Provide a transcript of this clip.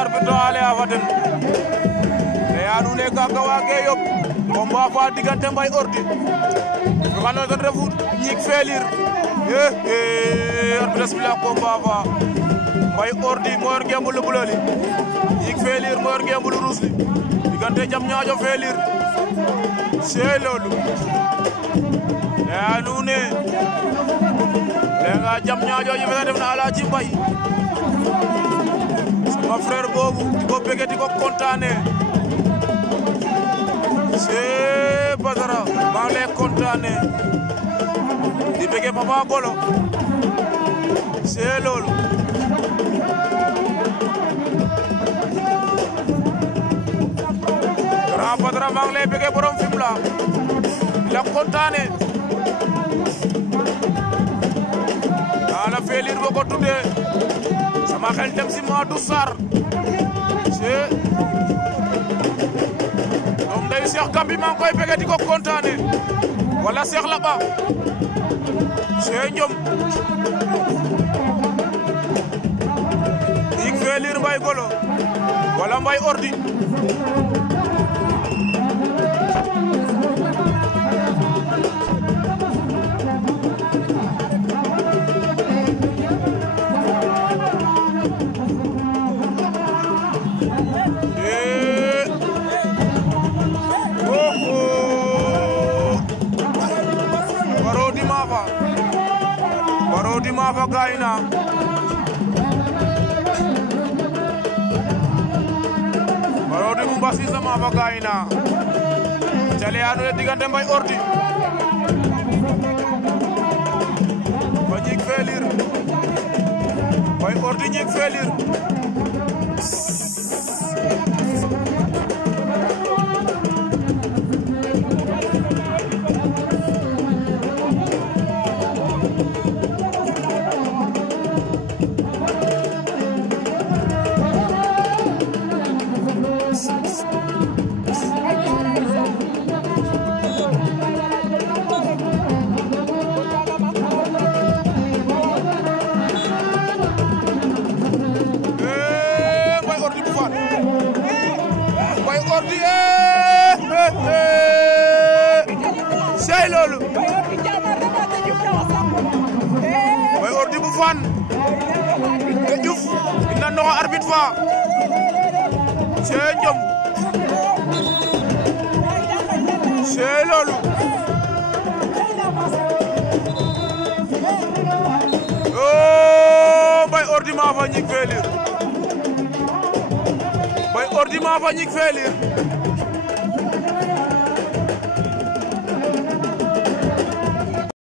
arbitre ale a faden leya nuun e kaga waage yoɓ combat fa diggante Mbaye Ordi xano ten refu Gnick Felir arbitre sifla combat fa Mbaye Ordi mo yor ngembu lu bulo li Gnick Felir mo yor ngembu lu ruus li diggante Diamniadio Felir c'est loolu leya nuun e lenga Diamniadio yi fena def na Alaaji Mbaye sama frère boobu di ko bëgg di ko kontaane c'est Badara maa ngi lay kontaane di bëgg Papa Golo c'est loolu Grand Badara maa ngi lay bëgg borom Fimela la kontaane ala Felir boo ko tuddee sama xel dem si Modou Sarr c'est doom day Cheikh Gambi maa ngi koy bëgg di ko kontaane wala Cheikh Laba c'est Njom Gnick Felir Mbaye Golo wala Mbaye Ordi Barodi Mafa gayna Barodi Mbassi sama Mafa gayna jale anu le diggante Mbaye Ordi ba Gnick Felir Mbaye Ordi Gnick Felir sey loolu Mbaye Ordi bu fan te Diouf ina noxo arbitre fa sey Njom sey loolu Mbaye Ordi ma fa Gnick Felir Mbaye Ordi ma fa Gnick Felir